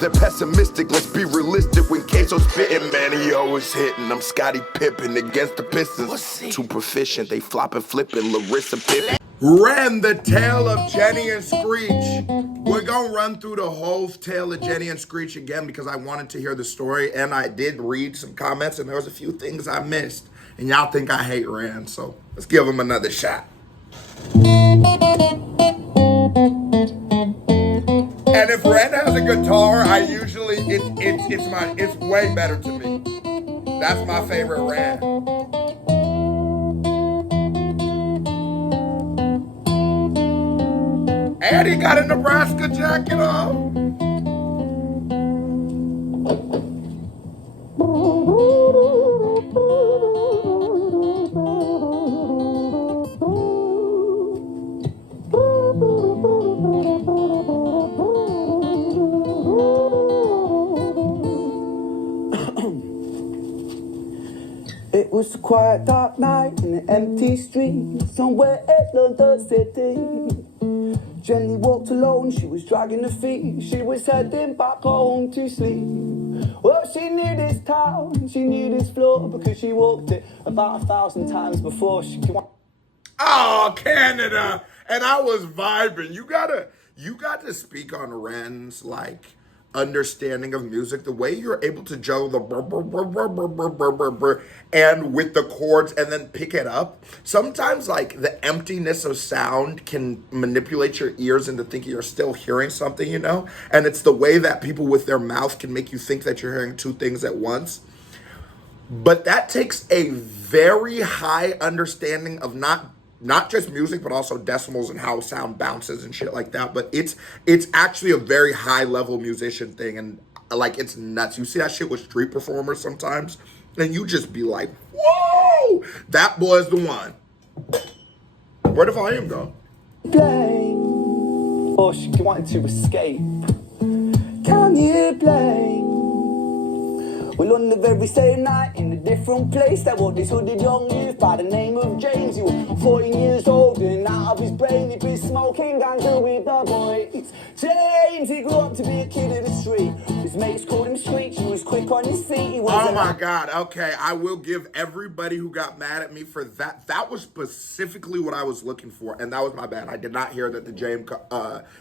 They're pessimistic, let's be realistic. When Queso's spitting, man, he always hitting. I'm Scottie Pippen against the Pistons. Too proficient, they flopping, flipping. Larissa Pippen. Ran the tale of Jenny and Screech. We're gonna run through the whole tale of Jenny and Screech again because I wanted to hear the story, and I did read some comments, and there was a few things I missed. And y'all think I hate Rand, so let's give him another shot. And if Rand has a guitar, I usually it's way better to me. That's my favorite Rand. And he got a Nebraska jacket on. It was a quiet dark night in an empty street somewhere in London City. Jenny walked alone, she was dragging her feet. She was heading back home to sleep. Well, she knew this town, she knew this floor because she walked it about 1,000 times before she... Oh, Canada! And I was vibing. You got to speak on Ren's, like, understanding of music, the way you're able to juggle the brr, brr, brr, brr, brr, brr, brr, brr, brr, and with the chords and then pick it up. Sometimes like the emptiness of sound can manipulate your ears into thinking you're still hearing something, you know? And it's the way that people with their mouth can make you think that you're hearing two things at once. But that takes a very high understanding of not just music, but also decimals and how sound bounces and shit like that. But it's actually a very high level musician thing, and like it's nuts. You see that shit with street performers sometimes, and you just be like, whoa, that boy's the one. Where'd the volume go? Blame, or she wanted to escape. Can you blame? Well, on the very same night, in a different place, there was this hooded young youth by the name of James. He was 14 years old and out of his brain he'd been smoking ganja with the boys. James, he grew up to be a kid of the street. His mates called him Screech, he was quick on his feet. He was oh my God, okay, I will give everybody who got mad at me for that. That was specifically what I was looking for, and that was my bad. I did not hear that the James,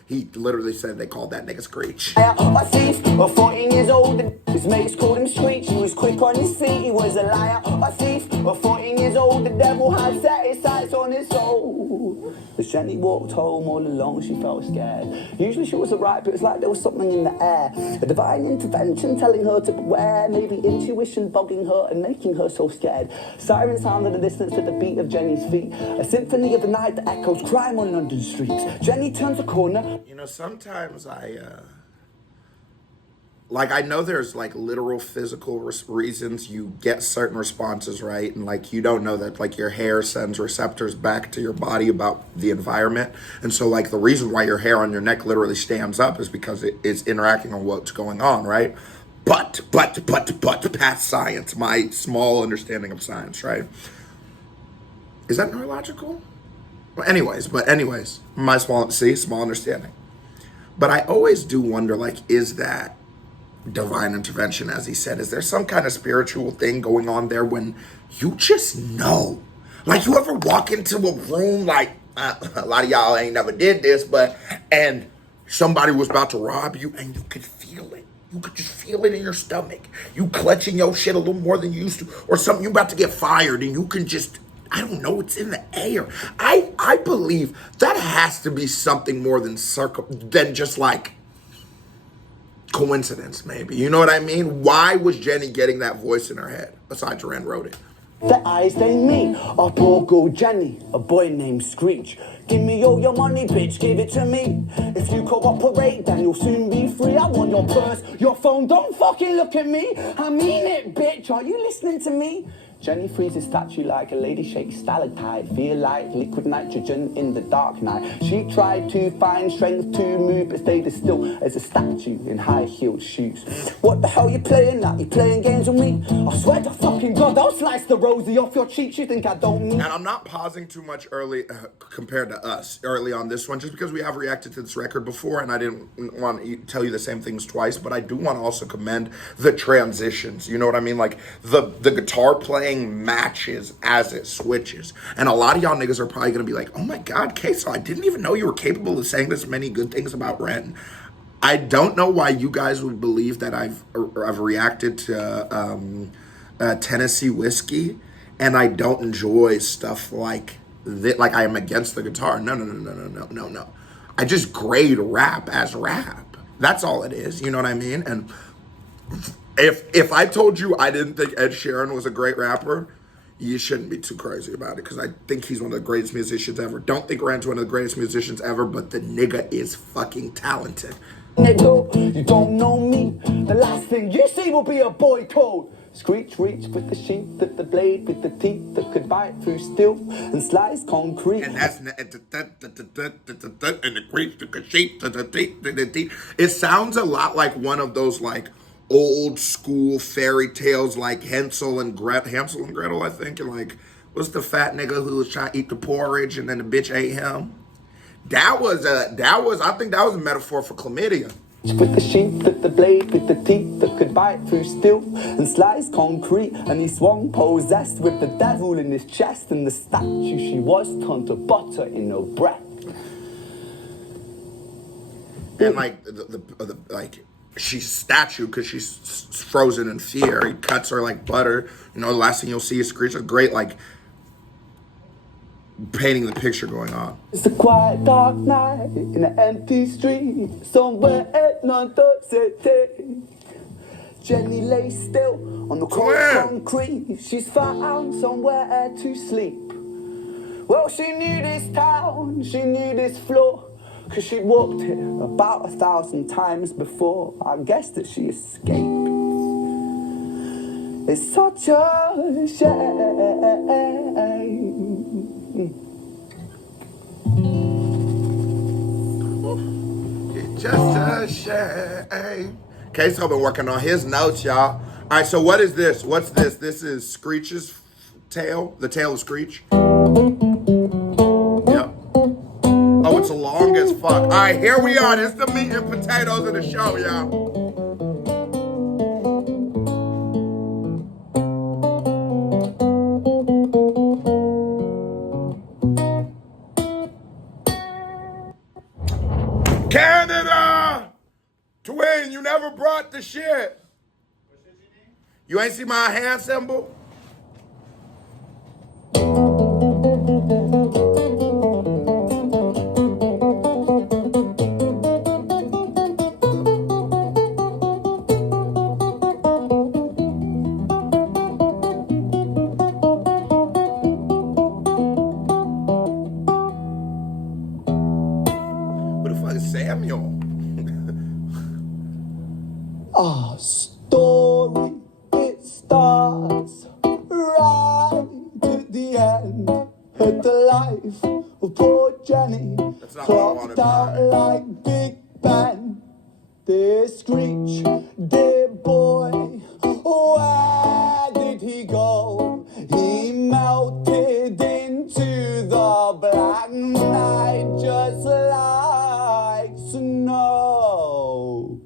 he literally said they called that nigga Screech. I see, 14 years old and his mates called him Screech. He was quick on his feet, he was a liar, a thief. 14 years old, the devil had set his sights on his soul. As Jenny walked home all alone, she felt scared. Usually she was alright, but it was like there was something in the air. A divine intervention telling her to beware. Maybe intuition bugging her and making her so scared. Sirens sound in the distance at the beat of Jenny's feet. A symphony of the night that echoes crime on London streets. Jenny turns a corner. You know, sometimes I know there's like literal physical reasons you get certain responses, right? And like you don't know that like your hair sends receptors back to your body about the environment. And so like the reason why your hair on your neck literally stands up is because it is interacting on what's going on, right? But past science, my small understanding of science, right? Is that neurological? But anyways, my small understanding. But I always do wonder, like, is that divine intervention, as he said? Is there some kind of spiritual thing going on there when you just know? Like, you ever walk into a room, like, a lot of y'all ain't never did this, and somebody was about to rob you, and you could feel it. You could just feel it in your stomach. You clutching your shit a little more than you used to, or something, you about to get fired, and you can just, I don't know, it's in the air. I believe that has to be something more than just like coincidence, maybe. You know what I mean? Why was Jenny getting that voice in her head? Besides, Rand wrote it. The eyes they meet, a poor girl Jenny, a boy named Screech. Give me all your money, bitch, give it to me. If you cooperate, then you'll soon be free. I want your purse, your phone, don't fucking look at me. I mean it, bitch, are you listening to me? Jenny freezes statue like a lady shakes stalactite. Feel like liquid nitrogen in the dark night. She tried to find strength to move, but stayed as still as a statue in high-heeled shoes. What the hell you playing at? You playing games with me? I swear to fucking God, I'll slice the rosy off your cheeks. You think I don't mean? And I'm not pausing too much early compared to us early on this one, just because we have reacted to this record before, and I didn't want to tell you the same things twice, but I do want to also commend the transitions. You know what I mean? Like the guitar playing matches as it switches. And a lot of y'all niggas are probably going to be like, oh my God, Queso, I didn't even know you were capable of saying this many good things about Ren. I don't know why you guys would believe that I've reacted to Tennessee Whiskey and I don't enjoy stuff like that. Like I am against the guitar. No. I just grade rap as rap. That's all it is. You know what I mean? And if I told you I didn't think Ed Sheeran was a great rapper, you shouldn't be too crazy about it, because I think he's one of the greatest musicians ever. Don't think Ren's one of the greatest musicians ever, but the nigga is fucking talented. Nigga, you don't know me. The last thing you see will be a boy code. Screech reach with the sheath, with the blade, with the teeth that could bite through steel and slice concrete. And that's and the creep, the sheep, the teeth. It sounds a lot like one of those like old school fairy tales, like Hansel and Gretel, I think, and like what's the fat nigga who was trying to eat the porridge and then the bitch ate him? I think that was a metaphor for chlamydia. With the sheath, with the blade, with the teeth that could bite through steel and slice concrete. And he swung possessed with the devil in his chest, and the statue she was turned to butter in her breath. And like the like she's statue because she's frozen in fear. He cuts her like butter. You know, the last thing you'll see is Screech. It's great, like painting the picture going on. It's a quiet dark night in an empty street, somewhere at another city. Jenny lay still on the cold concrete. She's found somewhere to sleep. Well, she knew this town, she knew this floor, 'cause she'd walked here about 1,000 times before. I guess that she escaped. It's such a shame. It's just a shame. Queso been working on his notes, y'all. All right, so what is this? What's this? This is Screech's tail, the tail of Screech. Yep. Oh, it's long as fuck. All right, here we are. This is the meat and potatoes of the show, y'all. Canada! Twin, you never brought the shit. You ain't see my hand symbol? What the fuck is Samuel? Our story, it starts right at the end. At the life of poor Jenny, clocked out like Big Ben. Dear Screech, dear boy, where did he go? He melted into the black night just like snow.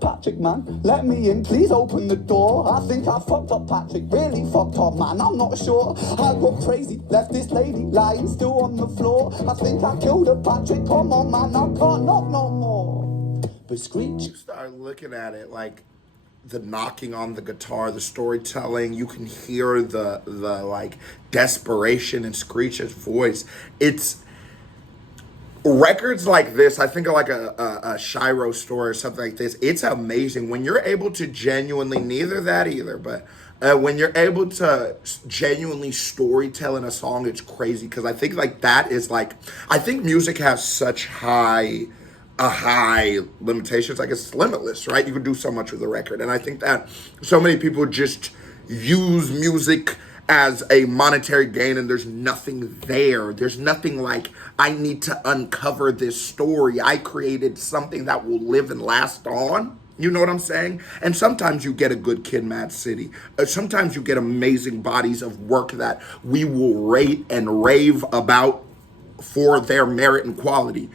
Patrick, man, let me in, please open the door. I think I fucked up, Patrick, really fucked up, man, I'm not sure. I got crazy, left this lady lying still on the floor. I think I killed her, Patrick, come on, man, I can't knock no more. But Screech, You start looking at it like the knocking on the guitar, the storytelling, you can hear the like desperation in Screech's voice. It's records like this, I think of like a Shiro story or something like this. It's amazing when you're able to genuinely, neither that either, but when you're able to genuinely storytell in a song, it's crazy. Because I think like that is like, I think music has such high a high limitations. Like it's limitless, right? You can do so much with a record. And I think that so many people just use music as a monetary gain and there's nothing there. There's nothing like, I need to uncover this story. I created something that will live and last on. You know what I'm saying? And sometimes you get a good Kid Mad City. Sometimes you get amazing bodies of work that we will rate and rave about for their merit and quality.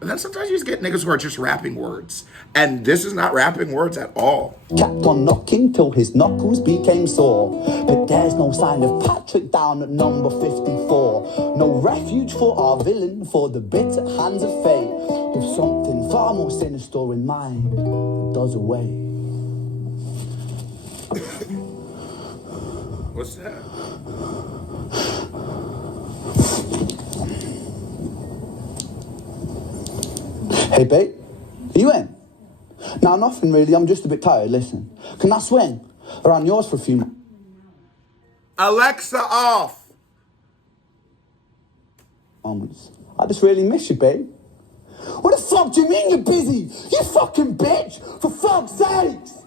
And then sometimes you just get niggas who are just rapping words. And this is not rapping words at all. Kept on knocking till his knuckles became sore. But there's no sign of Patrick down at number 54. No refuge for our villain, for the bitter hands of fate. With something far more sinister in mind, it does away. What's that? Hey, babe, are you in? Now, nothing really, I'm just a bit tired, listen. Can I swing around yours for a few minutes? Alexa off. I just really miss you, babe. What the fuck do you mean you're busy? You fucking bitch! For fuck's sakes!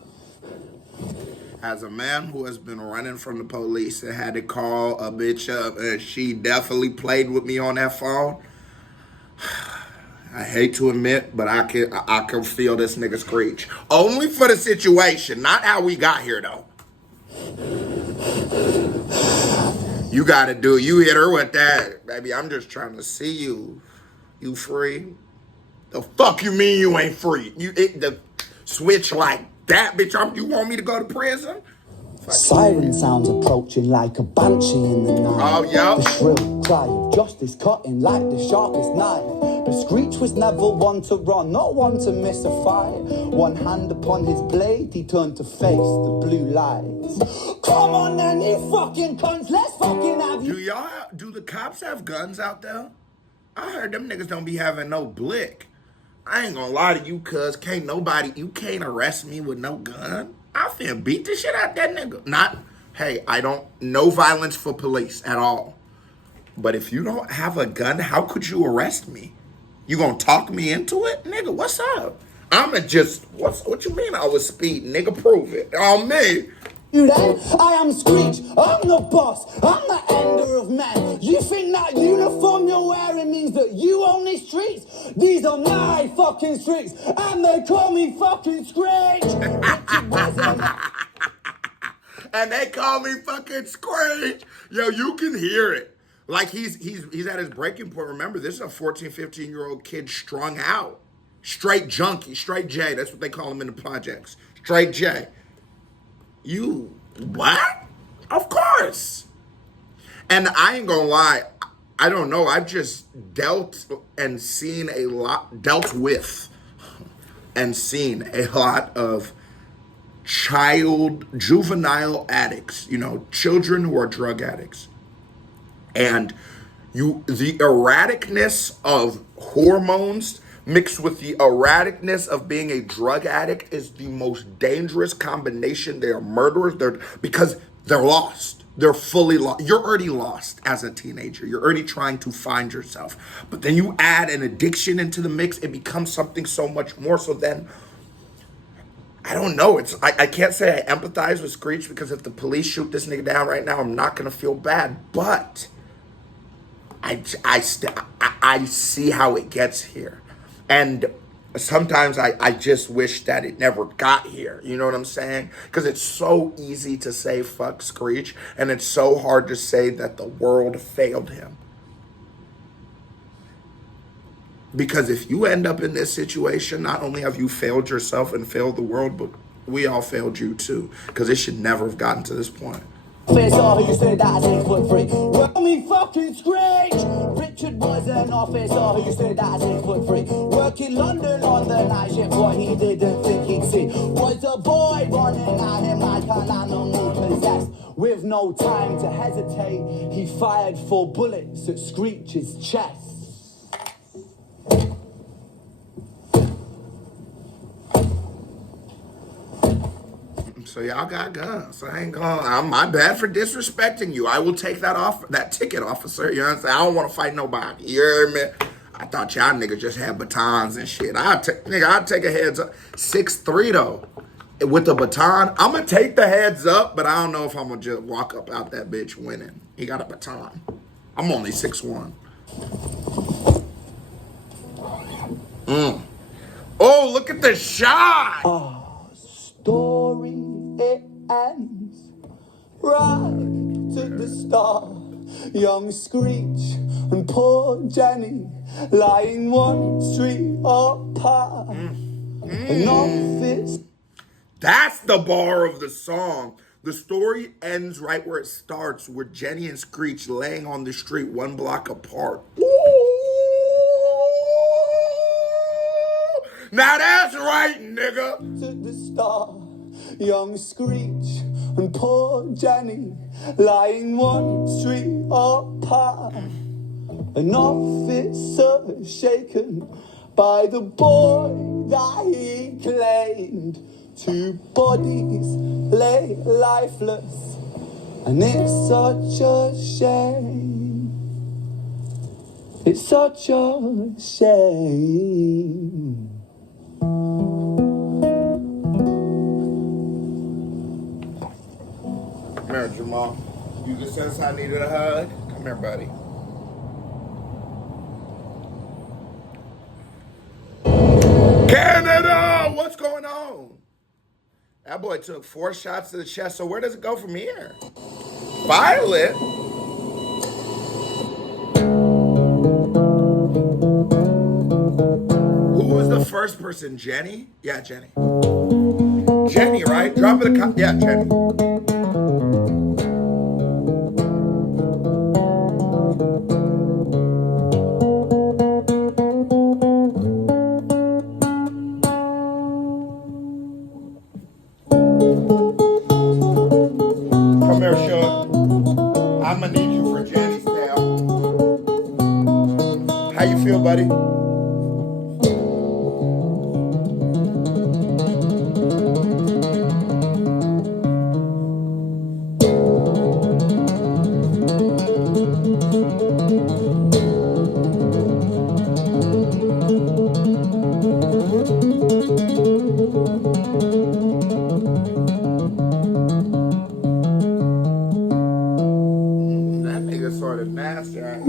As a man who has been running from the police and had to call a bitch up and she definitely played with me on that phone, I hate to admit, but I can feel this nigga Screech. Only for the situation, not how we got here though. You gotta do, you hit her with that. Baby, I'm just trying to see you. You free? The fuck you mean you ain't free? You hit the switch like that, bitch. You want me to go to prison? Siren sounds approaching like a banshee in the night. Oh, yeah. The shrill cry of justice cutting like the sharpest knife. But Screech was never one to run, not one to miss a fight. One hand upon his blade, he turned to face the blue lights. Come on then, you fucking cunts, let's fucking have you. Do the cops have guns out there? I heard them niggas don't be having no blick. I ain't gonna lie to you, cuz you can't arrest me with no gun. I finna beat the shit out that nigga. No violence for police at all. But if you don't have a gun, how could you arrest me? You gonna talk me into it? Nigga, what's up? What you mean I was speeding? Nigga, prove it. On me. You then? I am Screech, I'm the boss, I'm the ender of men. You think that uniform you're wearing means that you own these streets? These are my fucking streets, and they call me fucking Screech. And they call me fucking Screech. Yo, you can hear it. Like he's at his breaking point. Remember, this is a 14, 15-year-old kid strung out. Straight junkie, straight J. That's what they call him in the projects. Straight J. You, what? Of course. And I ain't gonna lie, I don't know. I've just dealt with and seen a lot of juvenile addicts, children who are drug addicts. And the erraticness of hormones mixed with the erraticness of being a drug addict is the most dangerous combination. They are murderers. Because they're lost. They're fully lost. You're already lost as a teenager. You're already trying to find yourself. But then you add an addiction into the mix, it becomes something so much more. So then, I don't know. I can't say I empathize with Screech because if the police shoot this nigga down right now, I'm not gonna feel bad. But I see how it gets here. And sometimes I just wish that it never got here. You know what I'm saying? Because it's so easy to say fuck Screech, and it's so hard to say that the world failed him. Because if you end up in this situation, not only have you failed yourself and failed the world, but we all failed you too. Because it should never have gotten to this point. Officer who said that 6'3". Well, me fucking Screech. Richard was an officer who said that 6'3". Working London on the night shift, what he didn't think he'd see was a boy running at him like an animal possessed. With no time to hesitate, he fired 4 bullets at Screech's chest. So y'all got guns. My bad for disrespecting you. I will take that ticket, officer. You know what I'm saying? I don't want to fight nobody. You hear me? I thought y'all niggas just had batons and shit. I'd take a heads up. 6'3" though. With the baton, I'm gonna take the heads up, but I don't know if I'm gonna just walk up out that bitch winning. He got a baton. I'm only 6'1". Oh, look at the shot! Story it ends right to the start. Young Screech and poor Jenny lying 1 street apart. And office. That's the bar of the song. The story ends right where it starts, with Jenny and Screech laying on the street 1 block apart. Ooh. Now that's right, nigga. To the start, young Screech and poor Jenny lying 1 street apart. An officer shaken by the boy that he claimed. 2 bodies lay lifeless, and it's such a shame. It's such a shame. Come here, Jamal. You just sense I needed a hug? Come here, buddy. Canada! What's going on? That boy took 4 shots to the chest, so where does it go from here? Violet? Who was the first person? Jenny? Yeah, Jenny. Jenny, right? Drop it a yeah, Jenny. Come here, Sean. I'm gonna need you for Jenny's tail. How you feel, buddy? That nigga sort of nasty. And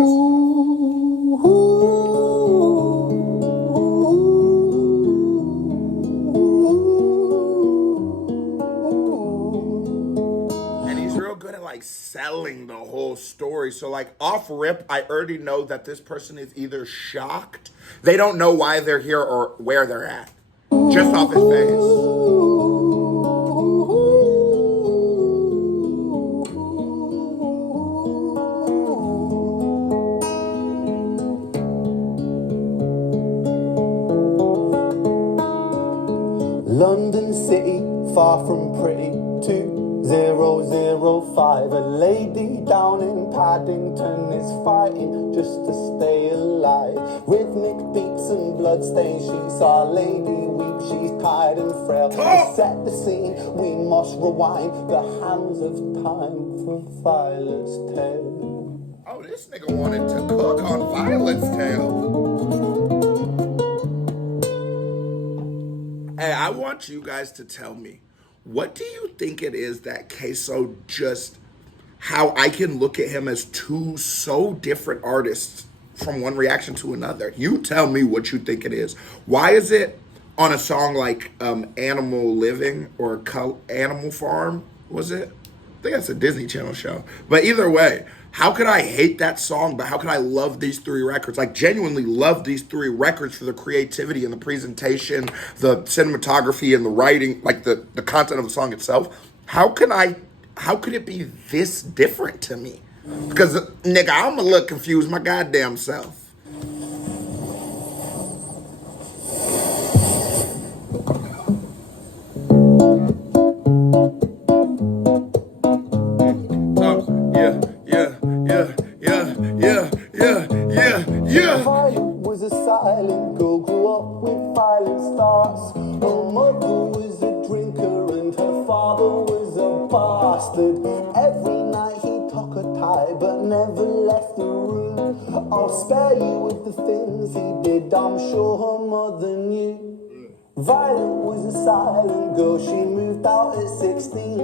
he's real good at like selling the whole story. So like off rip, I already know that this person is either shocked, they don't know why they're here or where they're at, just off his face. London City, far from pretty. 2005. A lady down in Paddington is fighting just to stay alive. Rhythmic beats and bloodstains. She saw a lady weep. She's tired and frail. To set the scene, we must rewind the hands of time for Violet's tale. Oh, this nigga wanted to cook on Violet's tale. Hey, I want you guys to tell me, what do you think it is that Queso just, how I can look at him as 2 so different artists from one reaction to another? You tell me what you think it is. Why is it on a song like Animal Living or Animal Farm, was it? I think that's a Disney Channel show. But either way, how could I hate that song, but how could I love these 3 records? Like, genuinely love these 3 records for the creativity and the presentation, the cinematography and the writing, like the content of the song itself. How could it be this different to me? Because, nigga, I'm a little confused my goddamn self. Was a silent girl, grew up with violent starts. Her mother was a drinker and her father was a bastard. Every night he took a tie but never left the room. Oh, I'll spare you with the things he did, I'm sure her mother knew. Violet was a silent girl, she moved out at 16.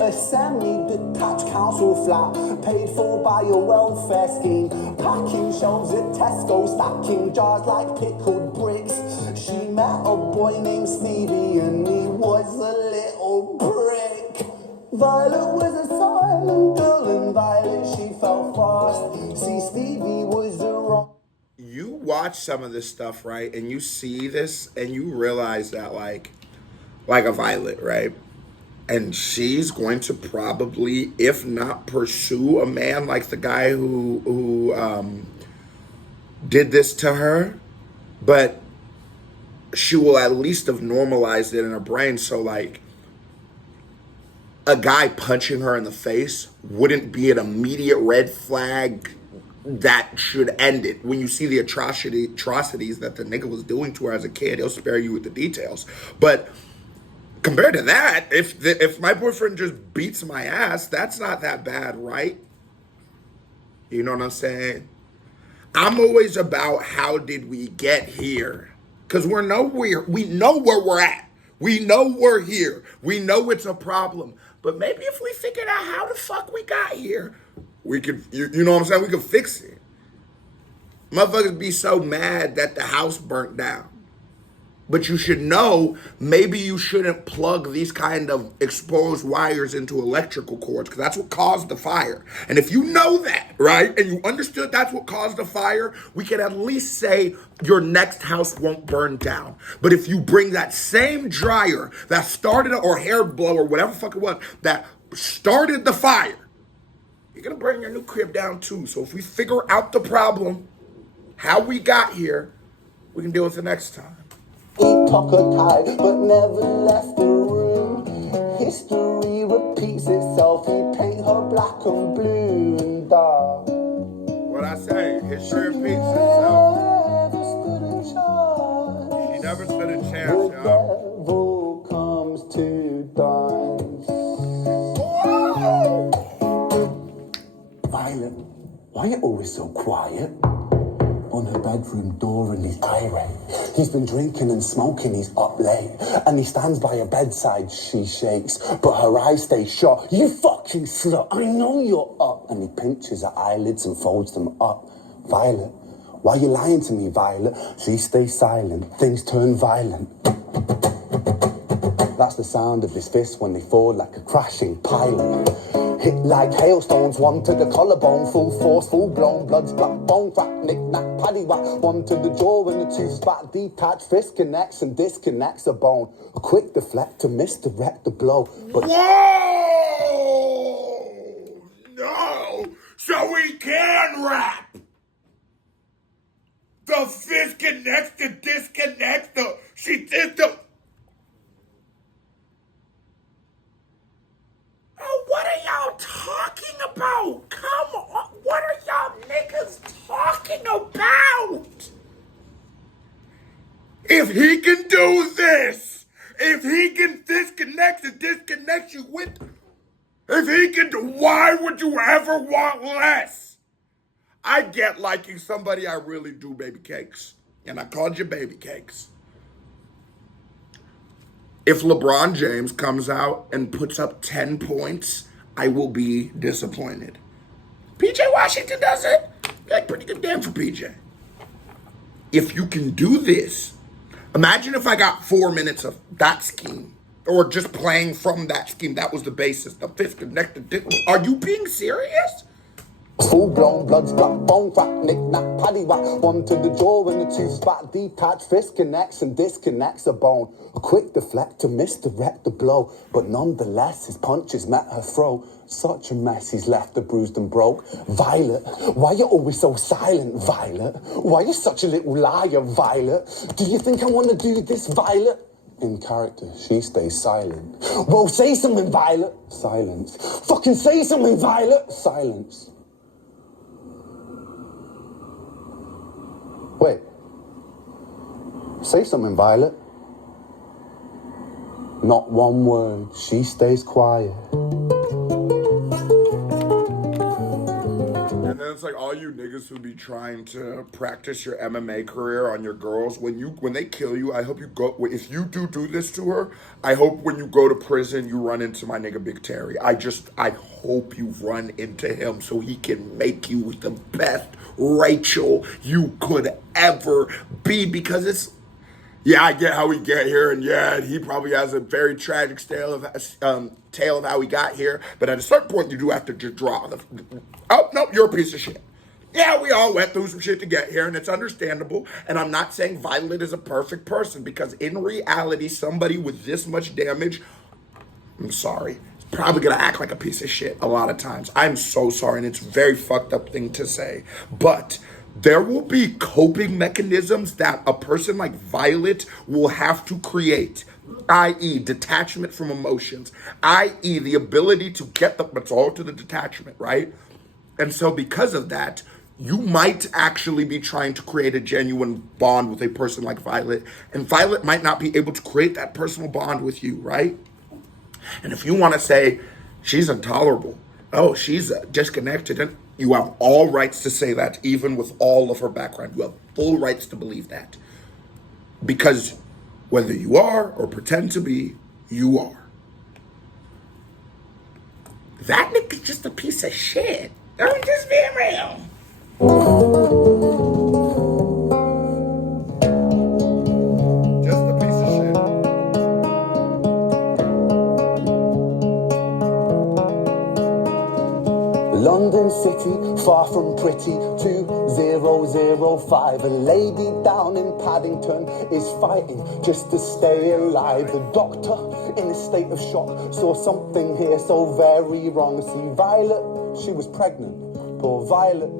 A semi-detached council flat, paid for by a welfare scheme. Packing shelves at Tesco, stacking jars like pickled bricks. She met a boy named Stevie and he was a little prick. Violet was a silent girl and Violet, she fell fast. See, Stevie was a rock. You watch some of this stuff, right, and you see this, and you realize that, like a Violet, right, and she's going to probably, if not pursue a man like the guy who did this to her, but she will at least have normalized it in her brain. So, like, a guy punching her in the face wouldn't be an immediate red flag that should end it. When you see the atrocities that the nigga was doing to her as a kid, he'll spare you with the details. But compared to that, if my boyfriend just beats my ass, that's not that bad, right? You know what I'm saying? I'm always about how did we get here? Because we know where we're at. We know we're here. We know it's a problem. But maybe if we figured out how the fuck we got here, we could, you know what I'm saying? We could fix it. Motherfuckers be so mad that the house burnt down. But you should know, maybe you shouldn't plug these kind of exposed wires into electrical cords, because that's what caused the fire. And if you know that, right, and you understood that's what caused the fire, we can at least say your next house won't burn down. But if you bring that same dryer that started, or hair blower, whatever the fuck it was, that started the fire, you're going to burn your new crib down too. So if we figure out the problem, how we got here, we can deal with it next time. He took her tie, but never left the room. History repeats itself, he paint her black and blue and dark. What I say, history repeats itself. She never stood a chance, The y'all. devil comes to dance. Violet, why are you always so quiet? On her bedroom door and he's irate. He's been drinking and smoking, he's up late. And he stands by her bedside, she shakes, but her eyes stay shut. You fucking slut, I know you're up. And he pinches her eyelids and folds them up. Violet, why are you lying to me, Violet? She stays silent, things turn violent. That's the sound of his fists when they fall like a crashing pilot. Hit like hailstones, one to the collarbone, full force, full blown, blood splat, bone crack, knick-knack, paddywhack, one to the jaw and the two spat, detached fist connects and disconnects a bone. A quick deflect to misdirect the blow. But whoa! No! So we can rap! The fist connects to disconnects the... She did the... Oh, what are y'all talking about? Come on, what are y'all niggas talking about? If he can do this, if he can disconnect and disconnect you with, if he can do, why would you ever want less? I get liking somebody, I really do, baby cakes. And I called you baby cakes. If LeBron James comes out and puts up 10 points, I will be disappointed. PJ Washington does it. Like, pretty good game for PJ. If you can do this, imagine if I got 4 minutes of that scheme, or just playing from that scheme. That was the basis. The fist connected. Are you being serious? full-blown blood splat, bone crack, knick-knack, paddywhack, one to the jaw and the two spat, detached fist connects and disconnects a bone. A quick deflect to misdirect the blow, but nonetheless his punches met her throat. Such a mess, he's left her bruised and broke. Violet, why you always so silent, Violet? Why you such a little liar, Violet? Do you think I want to do this, Violet? In character, she stays silent. Well, say something, Violet. Silence. Fucking say something, Violet. Silence. Wait. Say something, Violet. Not one word. She stays quiet. And then it's like all you niggas who be trying to practice your MMA career on your girls. When they kill you, I hope you go. If you do this to her, I hope when you go to prison, you run into my nigga Big Terry. I hope you run into him so he can make you the best Rachel you could ever be, because it's. Yeah, I get how we get here, and yeah, he probably has a very tragic tale of how we got here. But at a certain point, you do have to just draw the. Oh no, you're a piece of shit. Yeah, we all went through some shit to get here, and it's understandable. And I'm not saying Violet is a perfect person, because in reality, somebody with this much damage, I'm sorry, is probably gonna act like a piece of shit a lot of times. I'm so sorry, and it's a very fucked up thing to say, but. There will be coping mechanisms that a person like Violet will have to create, i.e. detachment from emotions, i.e. the ability to it's all to the detachment, right? And so because of that, you might actually be trying to create a genuine bond with a person like Violet, and Violet might not be able to create that personal bond with you, right? And if you want to say, she's intolerable, oh, she's disconnected, and you have all rights to say that, even with all of her background. You have full rights to believe that. Because whether you are or pretend to be, you are. That nigga's just a piece of shit. I'm just being real. Just a piece of shit. London City, far from pretty, 2005. A lady down in Paddington is fighting just to stay alive. The doctor, in a state of shock, saw something here so very wrong. See, Violet, she was pregnant. Poor Violet,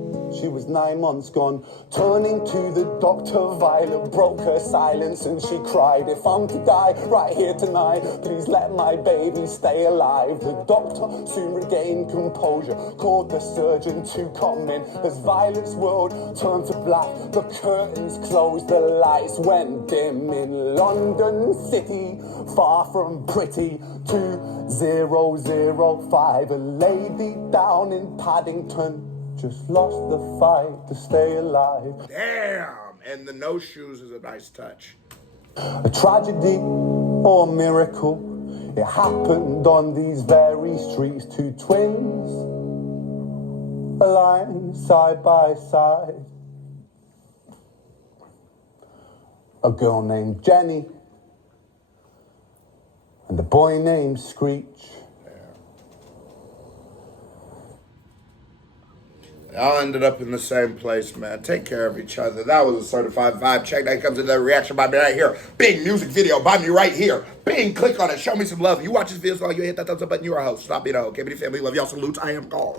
she was 9 months gone. Turning to the doctor, Violet broke her silence and she cried, if I'm to die right here tonight, please let my baby stay alive. The doctor soon regained composure, called the surgeon to come in. As Violet's world turned to black, the curtains closed, the lights went dim. In London City, far from pretty, 2005. A lady down in Paddington just lost the fight to stay alive. Damn, and the no shoes is a nice touch. A tragedy or a miracle, it happened on these very streets. Two twins aligned side by side. A girl named Jenny and a boy named Screech. Y'all ended up in the same place, man. Take care of each other. That was a certified vibe check. That comes in the reaction by me right here. Bing, music video by me right here. Bing, click on it. Show me some love. You watch this video, so you hit that thumbs up button. You're a host. Stop being a hoe. KB family. Love y'all. Salutes. I am gone.